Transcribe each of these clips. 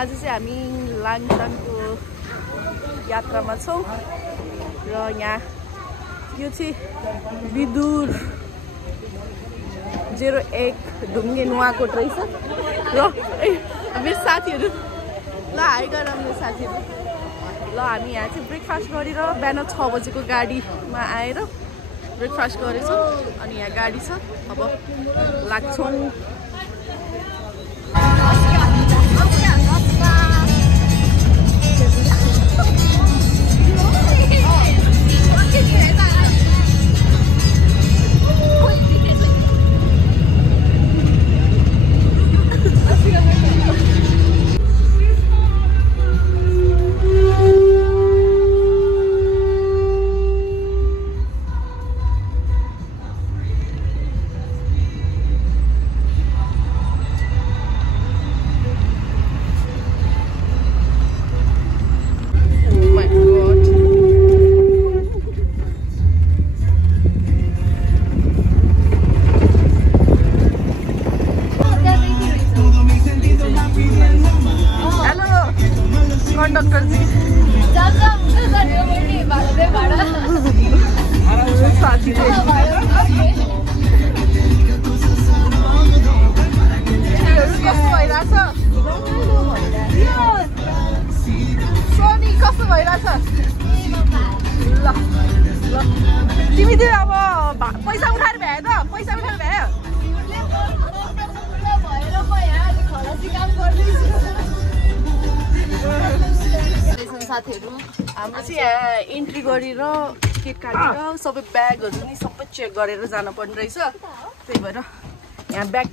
आज चाहिँ हामी लाङटाङको यात्रामा छौँ र यहाँ यो चाहिँ विदुर 01 ढुङ्गे नुवाकोट रहेछ र मेरो साथीहरू ल हाई गर मेरो साथीहरू ल हामी यहाँ चाहिँ ब्रेकफास्ट गरेर बिहान 6 बजेको गाडीमा आएर ब्रेकफास्ट गरेछौँ अनि यहाँ गाडी छ अब लाग्छौँ। तिमी त्यो अब पैसा उठाएर भ्यायो त पैसा उठाएर भ्यायो साथीहरू हाम्रो चाहिँ यहाँ एन्ट्री गरेर टिकट काटेर सबै ब्यागहरू नि सबै चेक गरेर जानुपर्ने रहेछ त्यही भएर यहाँ ब्याग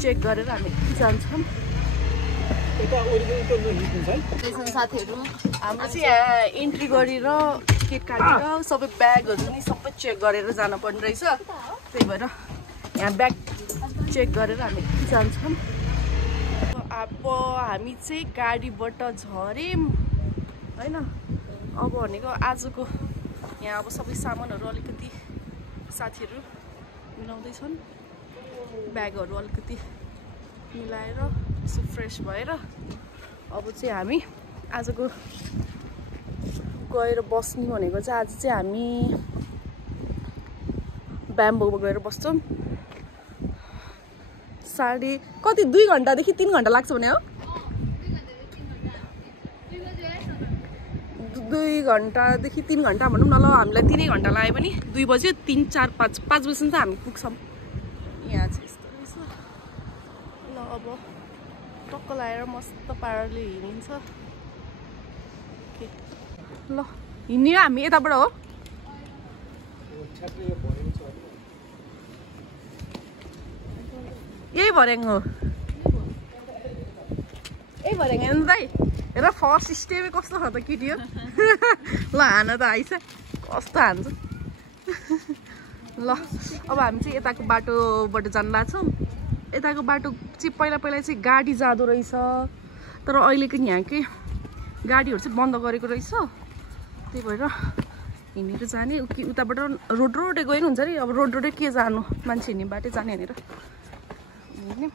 चेक गरेर हामी जान्छौँ। साथीहरू हाम्रो चाहिँ यहाँ एन्ट्री गरेर टिकट काटेर सबै ब्यागहरू नि सबै चेक गरेर जानुपर्ने रहेछ त्यही भएर यहाँ ब्याग चेक गरेर हामी जान्छौँ। अब हामी चाहिँ गाडीबाट झऱ्यौँ होइन अब भनेको आजको यहाँ अब सबै सामानहरू अलिकति साथीहरू मिलाउँदैछन् ब्यागहरू अलिकति मिलाएर यसो फ्रेस भएर अब चाहिँ हामी आजको गएर बस्ने भनेको चाहिँ आज चाहिँ हामी ब्याम्बोमा गएर बस्छौँ। साढे कति 2 घन्टादेखि 3 घन्टा लाग्छ भने हो 2 घन्टादेखि 3 घन्टा भनौँ न ल हामीलाई 3 घन्टा लाग्यो भने 2 बज्यो 3 4 5 बजीसम्म चाहिँ हामी पुग्छौँ। यहाँ चाहिँ यस्तो रहेछ ल अब टक्क लगाएर मस्त पाराले हिँडिन्छ ल हिँड्ने हामी यताबाट हो यही भर्याङ हो यही भर्याङ हेर्नु दाइ हेर फर्स्ट स्टेपै कस्तो छ त केटी हो ल हान त आइस कस्तो हान्छ ल अब हामी चाहिँ यताको बाटोबाट जान लाग्छौँ। यताको बाटो चाहिँ पहिला चाहिँ गाडी जाँदो रहेछ तर अहिलेको यहाँकै गाडीहरू चाहिँ बन्द गरेको रहेछ त्यही भएर हिँडेर जाने कि उताबाट रोडै गयो नि हुन्छ नि अब रोडै के जानु मान्छे हिँड्ने बाटै जाने भनेर हिँड्ने।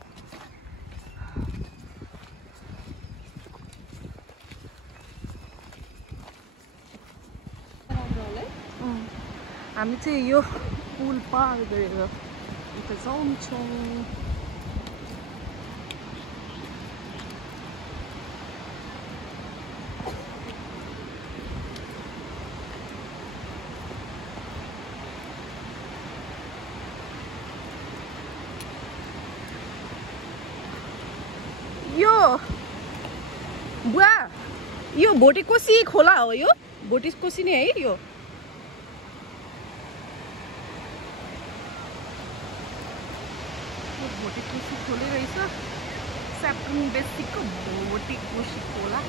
हामी चाहिँ यो पुल पार गरेर उता जान्छौँ। यो बुवा यो भोटेकोसी खोला हो यो भोटेकोसी नै है यो भोटेकोसी खोले रहेछ स्याप्रुङ डिस्ट्रिक्टको भोटेकोसी खोला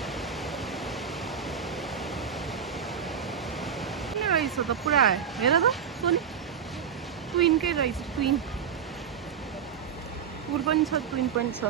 रहेछ त पुरा हेर त सोनी ट्विनकै रहेछ ट्विन पुल पनि छ ट्विन पनि छ।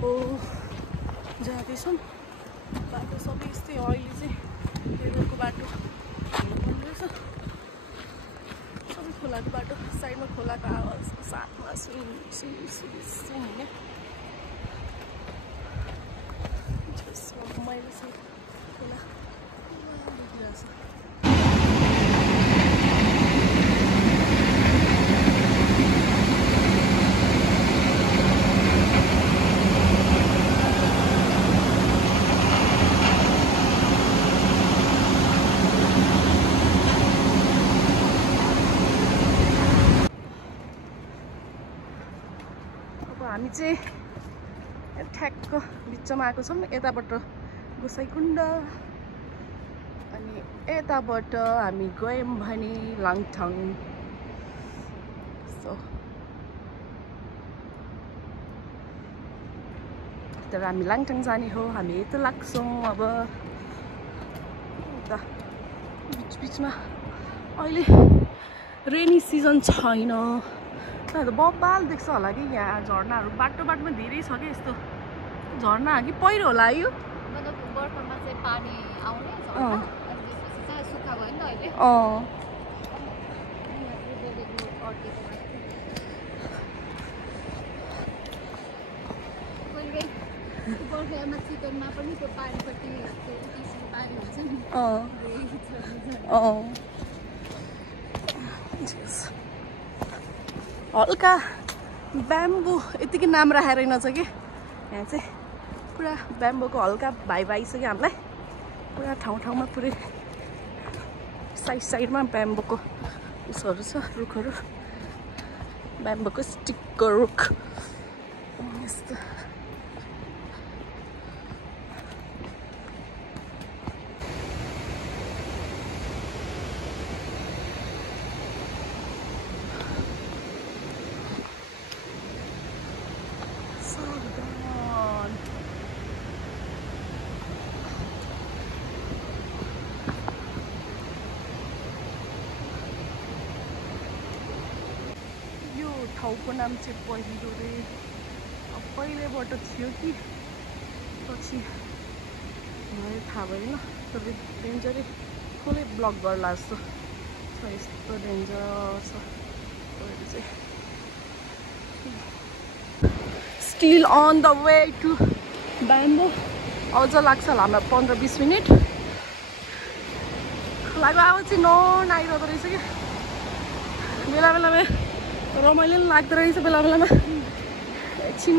ब्याम्बो जाँदैछौँ। बाटो सबै यस्तै अहिले चाहिँ रेलवेको बाटो हिँड्नुपर्ने रहेछ। सबै खोलाको बाटो, साइडमा खोलाको आवाजको साथमा हुने मैले चाहिँ खोला देखिरहेको छ। हामी चाहिँ ठ्याक्क बिचमा आएको छौँ। यताबाट गोसाइकुण्ड अनि यताबाट हामी गयौँ भने लाङटाङ। सो तर हामी लाङटाङ जाने हो, हामी यता लाग्छौँ। अब यता बिचमा अहिले रेनी सिजन छैन, बब्बाल देख्छ होला कि यहाँ झर्नाहरू बाटो बाटोमा धेरै छ कि यस्तो झर्ना कि पहिरो होला यो बर्खामा चाहिँ पानी आउने सुक्खा भयो नि त अहिले। बर्खामा चिकनमा पनि त्यो पानीपट्टि पानी हुन्छ नि। हल्का ब्याम्बो यतिकै नाम राखेर रहेनछ कि यहाँ चाहिँ पुरा ब्याम्बोको हल्का भाइ आइसक्यो हामीलाई। पुरा ठाउँमा पुरै साइडमा ब्याम्बोको उसहरू छ, रुखहरू, ब्याम्बोको स्टिकको रुख यस्तो। ठाउँको नाम चाहिँ पहिरो रे। पहिलेबाट थियो कि पछि मलाई थाहा भएन, तर डेन्जरै फुलै ब्लक गर्ला जस्तो छ। यस्तो डेन्जर छ पहिरो चाहिँ। Still on the way to Bamboo. अझ लाग्छ होला हाम्रो 15-20 मिनट। खोलाको आवाज चाहिँ नन आइरहेको रहेछ कि बेला बेलामा रमाइलो पनि लाग्दो रहेछ बेला बेलामा। एकछिन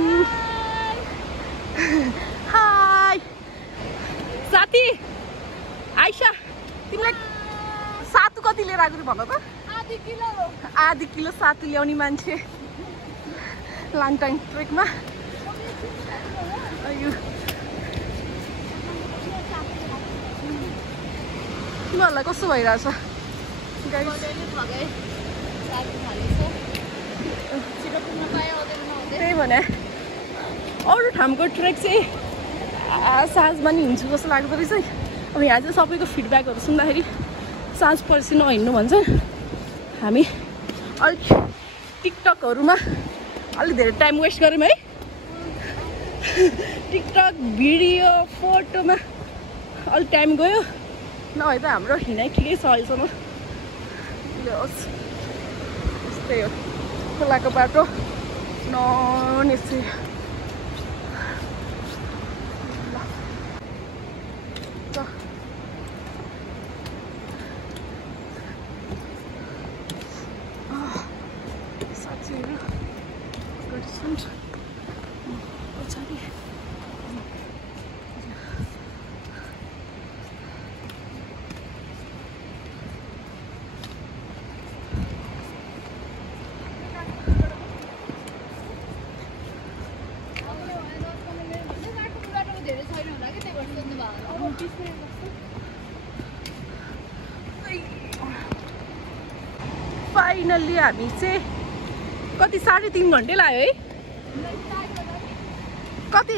हाई साथी आइसा, तिमीलाई सातु कति लिएर आएको भन त? आधी किलो सातु ल्याउने मान्छे लाङटाङ ट्रेकमा। तिमीहरूलाई कस्तो भइरहेछ? त्यही भने अरू ठाउँको ट्रेक चाहिँ साँझमा नि हिँड्छु जस्तो लाग्दो रहेछ। अब यहाँ चाहिँ सबैको फिडब्याकहरू सुन्दाखेरि साँझ पर्सि नहिँड्नु भन्छ। हामी अलिक टिकटकहरूमा अलिक धेरै टाइम वेस्ट गऱ्यौँ है। टिकटक भिडियो फोटोमा अलिक टाइम गयो, नभए त हाम्रो हिँडाइ ठिकै छ अहिलेसम्म। यस्तै हो खोलाको बाटो ननेसी। साथीहरू गर्छन् पछाडि। फाइनल्ली हामी चाहिँ कति 3.5 घन्टे लाग्यो है। कति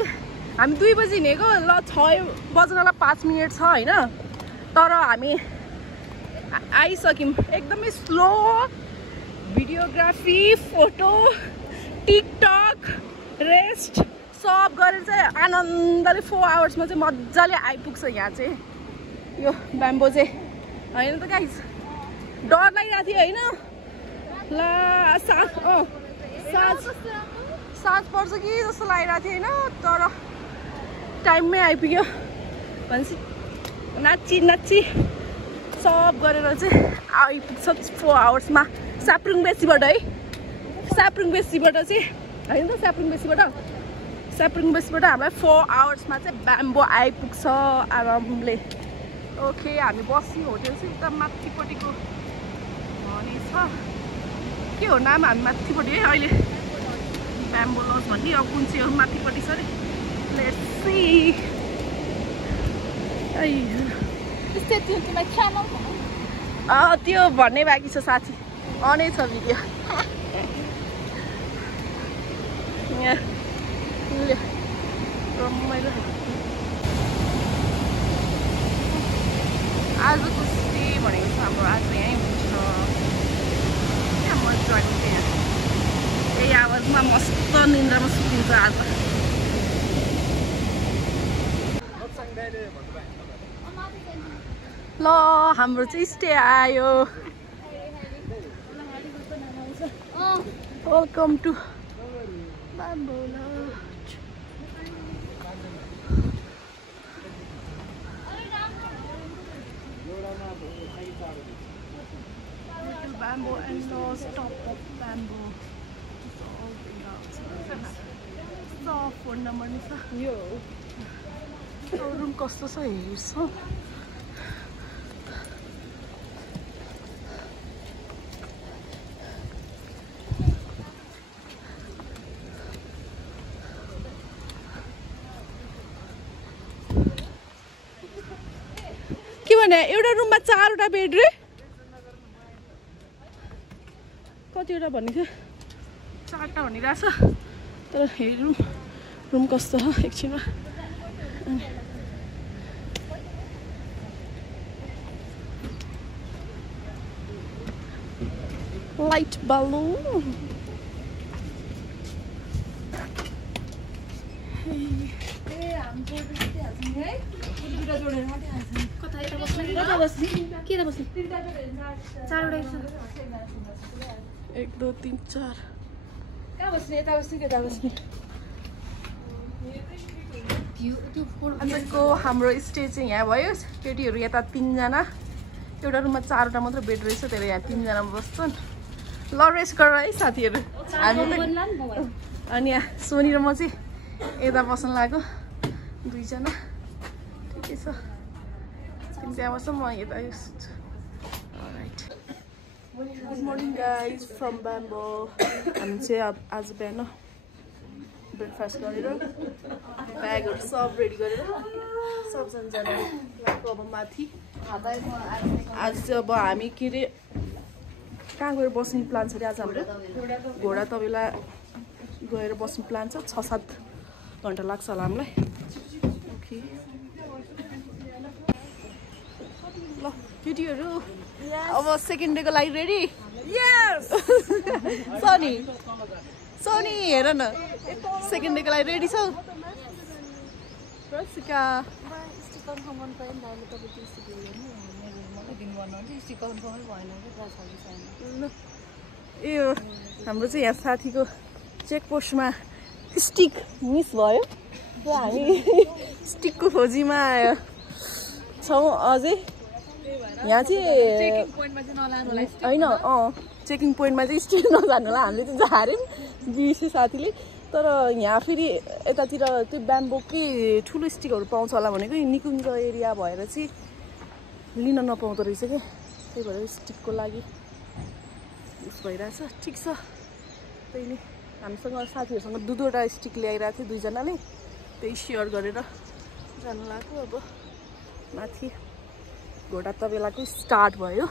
हामी 2 बजी हिँडेको, ल 6 बज्नलाई 5 मिनट छ होइन, तर हामी आइसक्यौँ। एकदमै slow videography, photo, TikTok, rest सब गरेर चाहिँ आनन्दले 4 आवर्समा चाहिँ मजाले आइपुग्छ यहाँ चाहिँ यो ब्याम्बो चाहिँ होइन त गाइस डर लागिरहेको थियो होइन ला साँझ पर्छ कि जस्तो लागिरहेको थियो होइन तर टाइममै आइपुग्यो भनेपछि नाची सब गरेर चाहिँ आइपुग्छ 4 आवर्समा साप्रुङ बेसीबाट है साप्रुङ बेसीबाट चाहिँ होइन त साप्रुङ बेसीबाट हामीलाई 4 आवर्समा चाहिँ ब्याम्बो आइपुग्छ आरामले ओके हामी बस्ने होटेल चाहिँ एकदम माथिपट्टिको भने छ के हो नाम हामी माथिपट्टि है अहिले ब्याम्बो लज भन्ने अब कुन चाहिँ हो माथिपट्टि छ अरे लेट्स सी त्यो भन्ने बाँकी छ साथी अनै छ भिडियो रमाइलो आजको स्टे भनेको छ हाम्रो आज यहीँ हुन्छ क्या मजाले चाहिँ यही आवाजमा मस्त निन्द्रामा सुतिन्छ आज ल हाम्रो चाहिँ स्टे आयो welcome to Bamboo lodge Bamboo and no stop of bamboo. It's all been outside. So phone number ni sa. Yo. Room कस्तो छ हेर्छ. के भने एउटा रुममा 4वटा बेड रे कतिवटा भनेको 4टा भनिरहेछ तर हेरौँ रुम कस्तो हो एकछिनमा लाइट बलुन एक दो तीन चार कहाँ बस्ने यता बस्ने कि यता बस्ने आजको हाम्रो स्टे चाहिँ यहाँ भयो केटीहरू यता 3 जना एउटा रुममा 4वटा मात्र बेड रहेछ त्यसले यहाँ 3 जना बस्छन् ल रेस्ट गर है साथीहरू हामी अनि यहाँ सोनी र म चाहिँ यता बस्न लाग्यो 2 जना ठिकै छ तिमी त्यहाँ बस्छ म यता सुत्छु Good morning guys from Bamboo. हामी चाहिँ आज बिहान ब्रेकफास्ट गरेर ब्यागहरू सब रेडी गरेर सबजना लाग्यो अब माथि आज चाहिँ अब हामी के अरे कहाँ गएर बस्ने प्लान छ अरे आज हाम्रो घोडा तबेला गएर बस्ने प्लान छ 6-7 घन्टा लाग्छ होला हामीलाई ओके ल केटीहरू अब सेकेन्ड डेको लागि रेडी यस सोनी हेर न सेकेन्ड डेको लागि रेडी छौ रसिका ए हाम्रो चाहिँ यहाँ साथीको चेकपोस्टमा स्टिक मिस भयो हामी स्टिकको खोजीमा छौँ अझै यहाँ चाहिँ होइन चेकिङ पोइन्टमा चाहिँ स्टिक नजानु होला हामीले चाहिँ झार्यौँ बिर्स्यो साथीले तर यहाँ फेरि यतातिर त्यो ब्याम्बोकै ठुलो स्टिकहरू पाउँछ होला भनेको निकुञ्ज एरिया भएर चाहिँ लिन नपाउँदो रहेछ क्या त्यही भएर स्टिकको लागि उस भइरहेछ ठिक छ त्यही नै हामीसँग साथीहरूसँग 2-2वटा स्टिक ल्याइरहेको थियो 2 जनाले त्यही सेयर गरेर जानु लाग्यो अब माथि घोडा तबेलाको स्टार्ट भयो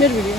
मेरो भिडियो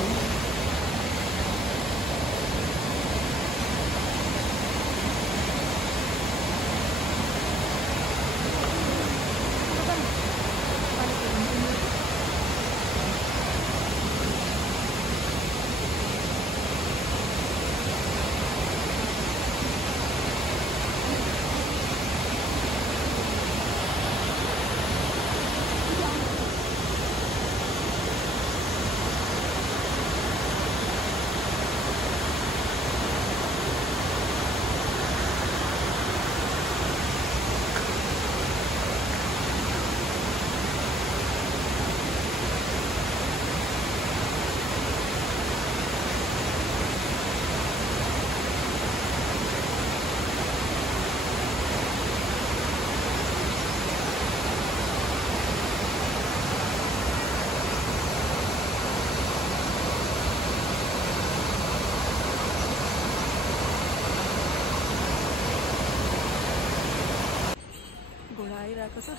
आइरहेको छ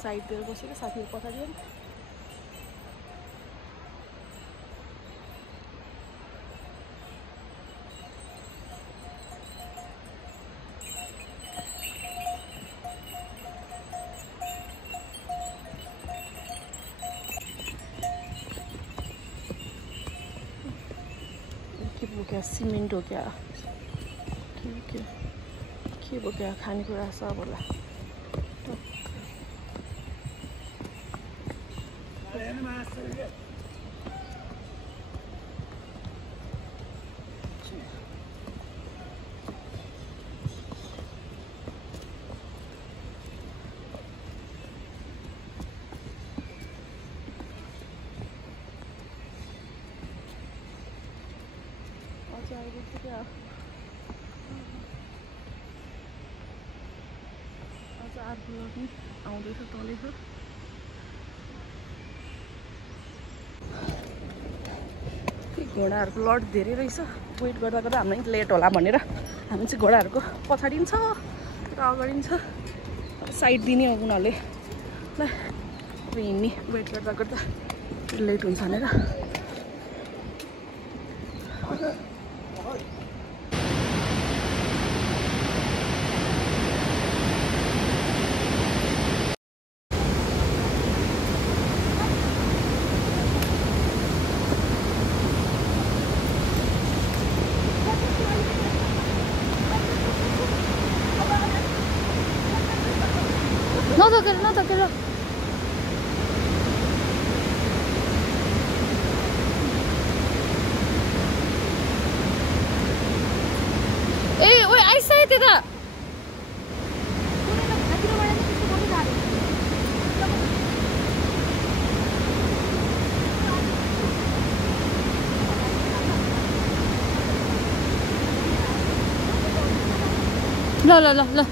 साइडतिर बसेर साथीहरू पछाडि के बोक्या सिमेन्ट हो क्या के बोक्या खानेकुरा सब होला आउँदैछ तलेछ घोडाहरूको लड धेरै रहेछ वेट गर्दा गर्दा हामीलाई लेट होला भनेर हामी चाहिँ घोडाहरूको पछाडि छ र अगाडि छ साइड दिने उनीहरूले ल हिँड्ने वेट गर्दा गर्दा लेट हुन्छ भनेर No toquelo. Oye, ahí está, teta. No.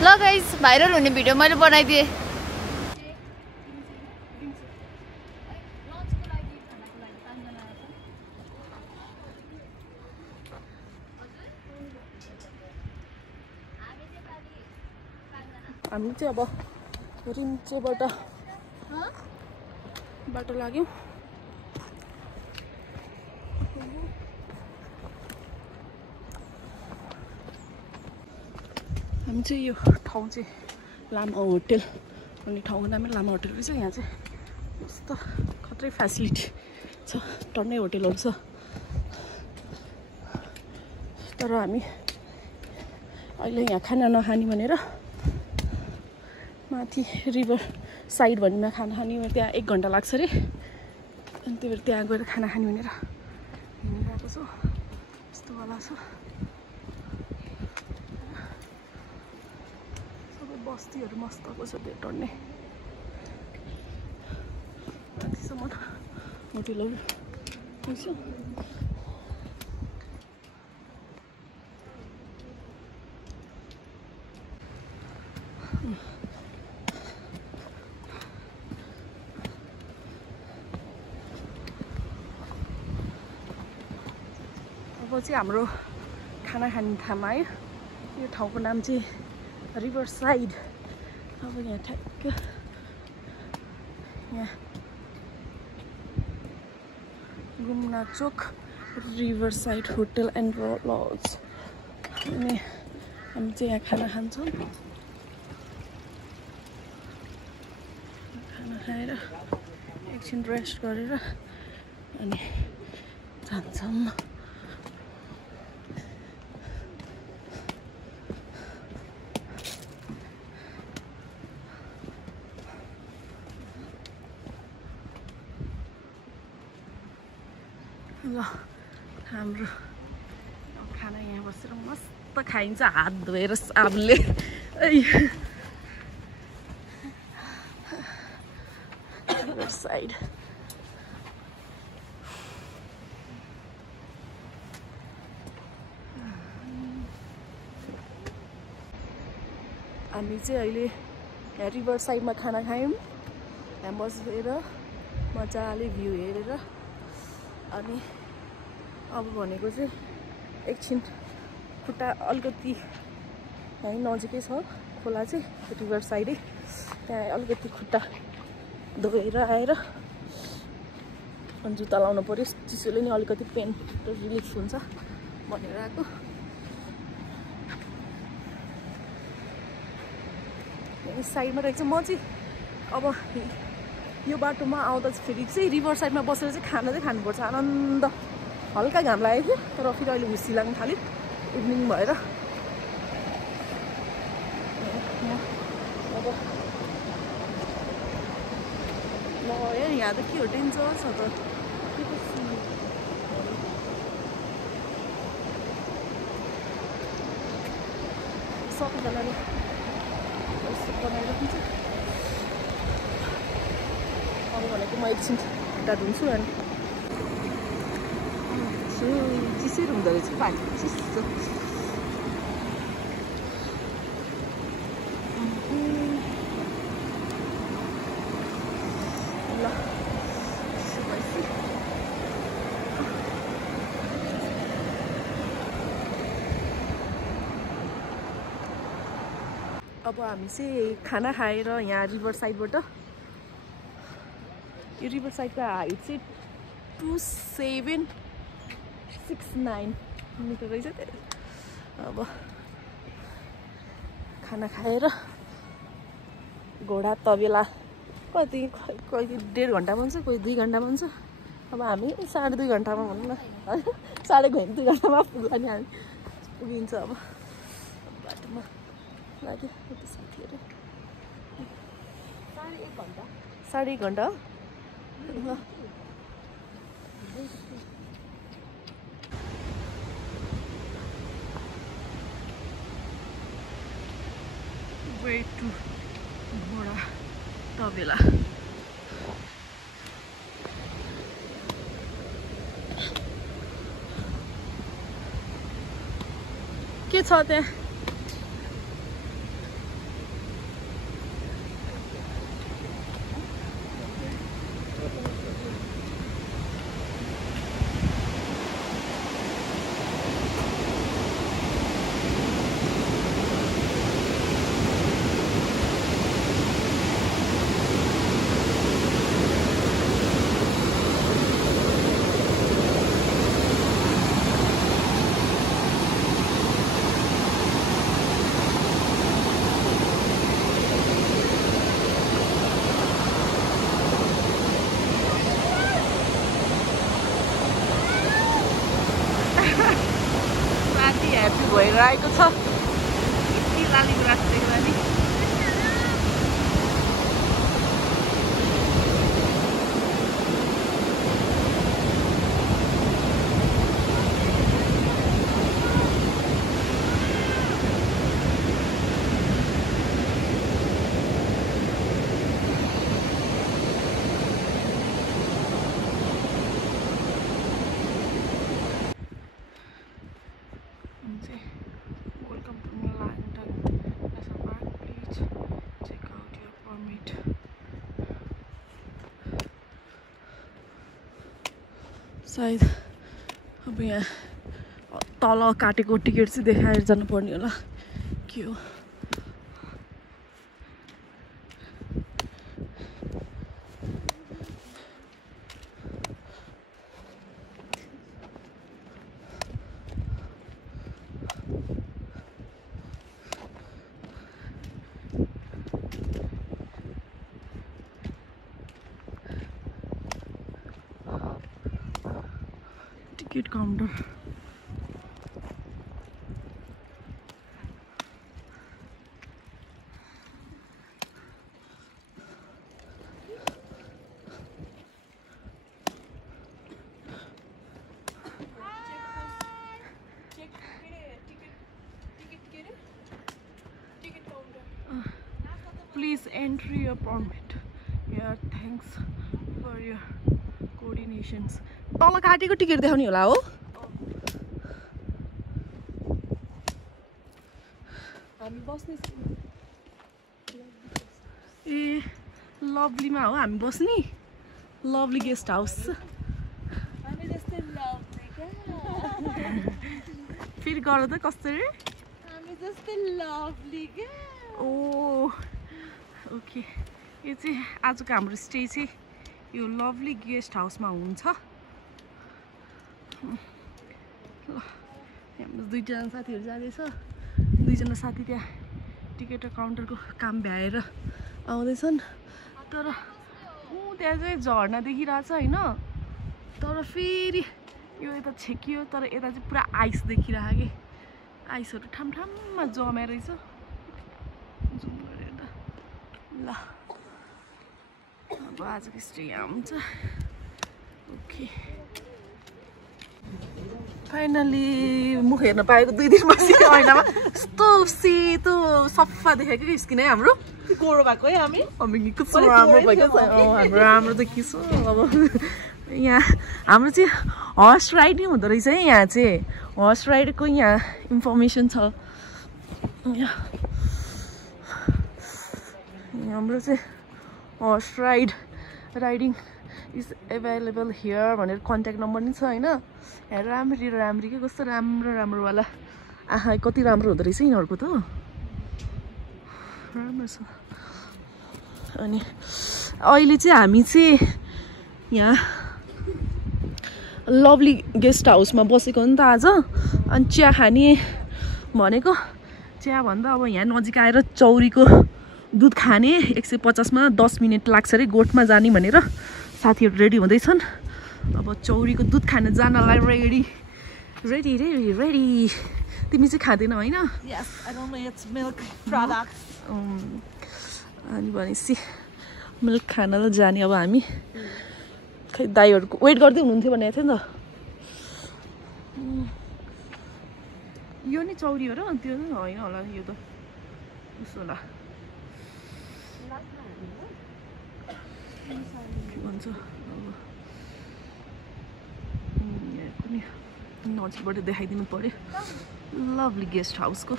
ल गाइस भाइरल हुने भिडियो मैले बनाइदिएँ हामी चाहिँ अब रिम्चेबाट बाटो लाग्यौँ हामी चाहिँ यो ठाउँ चाहिँ लामा होटेल भन्ने ठाउँको नामै लामा होटेल रहेछ यहाँ चाहिँ कस्तो खत्रै फेसिलिटी छ टन्नै होटेलहरू छ तर हामी अहिले यहाँ खाना नखाने भनेर माथि रिभर साइड भन्नेमा खाना खाने त्यहाँ 1 घन्टा लाग्छ अरे अनि त्यही भएर त्यहाँ गएर खाना खाने भनेर हिँडिरहेको छु यस्तो वाला छ सबै बस्तीहरू मस्तको छ त्यो टन्ने माथिसम्म होटेलहरू अब चाहिँ हाम्रो खाना खाने ठाउँमा आयो। यो ठाउँको नाम चाहिँ रिभर साइड। अब यहाँ ठ्याक्क यहाँ घुम्न चोक river side hotel and lodge. अनि हामी चाहिँ यहाँ खाना खान्छौँ। खाना खाएर एकछिन रेस्ट गरेर अनि जान्छौँ। ल हाम्रो खाना यहाँ बसेर मस्त खाइन्छ हात धोएर साबुनले। साइड हामी चाहिँ अहिले यहाँ रिभर साइडमा खाना खायौँ। यहाँ बसेर मजाले भ्यू हेरेर अनि अब भनेको चाहिँ एकछिन खुट्टा अलिकति यहीँ नजिकै छ खोला चाहिँ रिभर साइडै, त्यहाँ अलिकति खुट्टा धोएर आएर अनि जुत्ता लाउनु पर्यो, चिसोले नि अलिकति पेन रिलिफ हुन्छ भनेर आएको। यही साइडमा रहेछ। म चाहिँ अब यो बाटोमा आउँदा चाहिँ फेरि चाहिँ रिभर साइडमा बसेर चाहिँ खाना चाहिँ खानुपर्छ। आनन्द। हल्का घाम लागेको थियो तर फेरि अहिले हुसी लाग्न थाल्यो इभिनिङ भएर। अब ल यहाँ त के हो डेन्जर छ त। सबैजनाले बनाएर दिन्छ। अब भनेको म एकछिन खुट्टा धुन्छु अनि चिसै हुँदो रहेछ पानी चिसो। ल अब हामी चाहिँ खाना खाएर यहाँ रिभर साइडबाट, यो रिभर साइडको हाइट चाहिँ 2769 मिटर रहेछ। अब खाना खाएर घोडा तबेला कति 1.5 घन्टा बन्छ, कोही 2 घन्टा बन्छ। अब हामी 2.5 घन्टामा भनौँ न, 2.5 घन्टामा पुग्ला नि हामी पुगिन्छ। अब बाटोमा लाग्यो साथीहरू 1.5 घन्टा। वे टु घोडा तबेला। के छ त्यहाँ? भएर आएको छ यति लाली ग्रास देख्दा नि। Welcome to Langton National Park. Please check out your permit. सायद अब यहाँ तल काटेको टिकट चाहिँ देखाएर जानुपर्ने होला के हो ticket counter Please enter your permit. Yeah, thanks for your coordinations. तल काटेको टिकट देखाउने होला हो हामी बस्ने ए लभलीमा हो हामी बस्ने लभली गेस्ट हाउस हामी जस्तै लभली क्या फेरि गर त कसरी हामी जस्तै लभली क्या ओ ओके यो चाहिँ आजको हाम्रो स्टे चाहिँ यो लभली गेस्ट हाउसमा हुन्छ हाम्रो दुईजना साथीहरू जाँदैछ दुईजना साथी त्यहाँ टिकट काउन्टरको काम भ्याएर आउँदैछन् तर त्यहाँ चाहिँ झर्ना देखिरहेछ होइन तर फेरि यो यता छेकियो तर यता चाहिँ पुरा आइस देखिरहेको कि आइसहरू ठाममा जमे रहेछ जुम गरेर त ल अब आजको स्टे यहाँ हुन्छ ओके फाइनली मुख हेर्न पाएको 2 दिन बसी ऐनामा यस्तो सेतो सफा देखेको कि स्किन है हाम्रो गोरो भएको है हामी कस्तो राम्रो भएको छ हाम्रो राम्रो देखिसो अब यहाँ हाम्रो चाहिँ हर्स राइडिङ हुँदो रहेछ है यहाँ चाहिँ हर्स राइडको यहाँ इन्फर्मेसन छ हाम्रो चाहिँ horse riding is available here भनेर कन्ट्याक्ट नम्बर नि छ होइन यहाँ राम्री के कस्तो राम्रोवाला आहा कति राम्रो हुँदो रहेछ यिनीहरूको त राम्रो छ अनि अहिले चाहिँ हामी चाहिँ यहाँ लभली गेस्ट हाउसमा बसेको हो नि त आज अनि चिया खाने भनेको चिया भन्दा अब यहाँ नजिक आएर चौरीको दुध खाने 150 मा 10 मिनट लाग्छ अरे गोठमा जाने भनेर साथीहरू रेडी हुँदैछन् अब चौरीको दुध खान जानलाई रेडी तिमी चाहिँ खाँदैनौ होइन अनि भनेपछि मिल्क खानलाई जाने अब हामी खै दाइहरूको वेट गर्दै हुनुहुन्थ्यो भनेको थियो नि त यो नि चौरी हो र त्यो होइन होला यो त उसो होला के भन्छ नजिकबाट देखाइदिनु पर्यो लभली गेस्ट हाउसको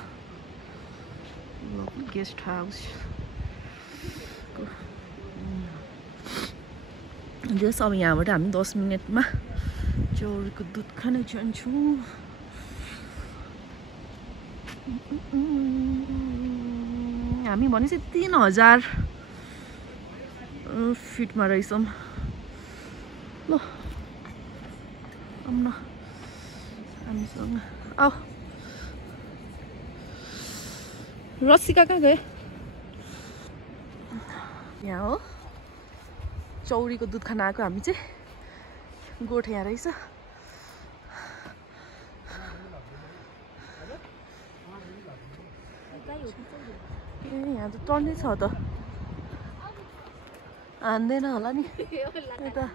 लभली गेस्ट हाउस जस अब यहाँबाट हामी 10 मिनटमा चौरीको दुध खान जान्छौँ हामी भनेपछि 3000 फिटमा रहेछौँ ल आउन हामीसँग आऊ रसिका कहाँ गए यहाँ हो चौरीको दुध खान आएको हामी चाहिँ गोठ यहाँ रहेछ ए यहाँ त टर्नै छ त हान्दैन होला नि यता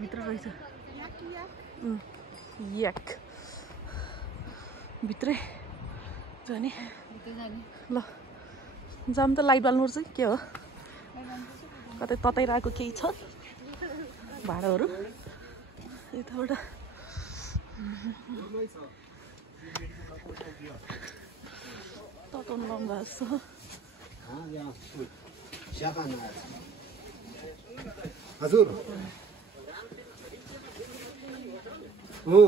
भित्र रहेछ याक भित्रै जाने ल जाम त लाइट बाल्नुपर्छ कि के हो कतै तताइरहेको केही छ भाँडाहरू यताबाट तताउनु लाउनु भएको छ हजुर हो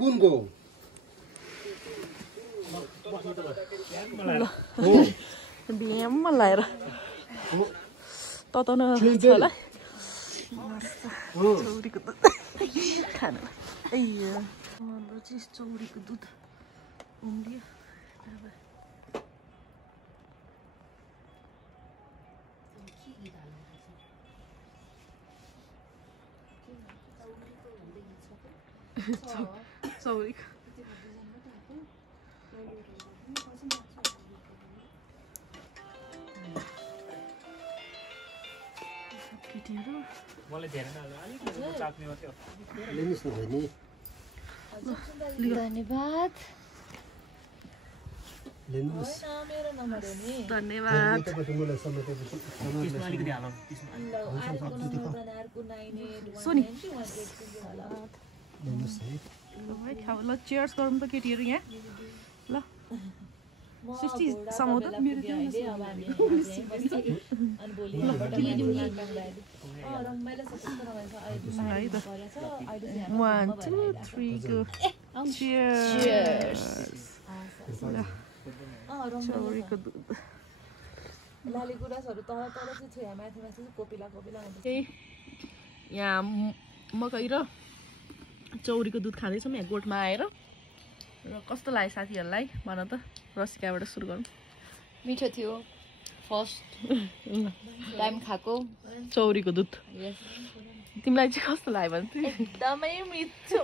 कुनको भ्याममा लाएर तताउन छ होला चौरीको दुध खानु चौरीको दुध उम्लियो चौरीको केटीहरू लिनुहोस् न बहिनी धन्यवाद लिनुहोस् धन्यवाद तपाईँको मलाई समेटेपछि सोनी लिनुहोस् है खाऊ ल चियर्स गरौँ त केटीहरू यहाँ ल 60 समाउ त मेरो One, two, three, go. Cheers. चौरीको दुध यहाँ मकै र चौरीको दुध खाँदैछौँ यहाँ गोठमा आएर र कस्तो लाग्यो साथीहरूलाई भन त रसिकाबाट सुरु गरौँ मिठो थियो फर्स्ट टाइम खाएको चौरीको दुध तिमीलाई चाहिँ कस्तो लाग्यो भने एकदमै मिठो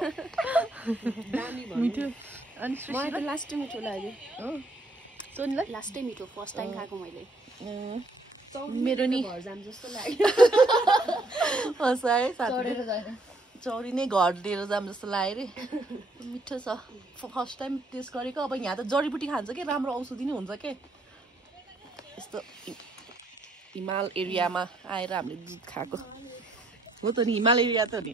मिठो अनि मलाई त लास्टै मिठो लाग्यो हो सोनीलाई लास्टै मिठो फर्स्ट टाइम खाएको मैले मेरो नि घर जाम जस्तो लाग्यो हँसायो साथी चढेर जाने चौरी नै घर लिएर जाम जस्तो लाग्यो रे मिठो छ फर्स्ट टाइम टेस्ट गरेको अब यहाँ त जडीबुटी खान्छ कि राम्रो औषधि नै हुन्छ के यस्तो हिमाल एरियामा आएर हामीले दुध खाएको हो त नि हिमाल एरिया त नि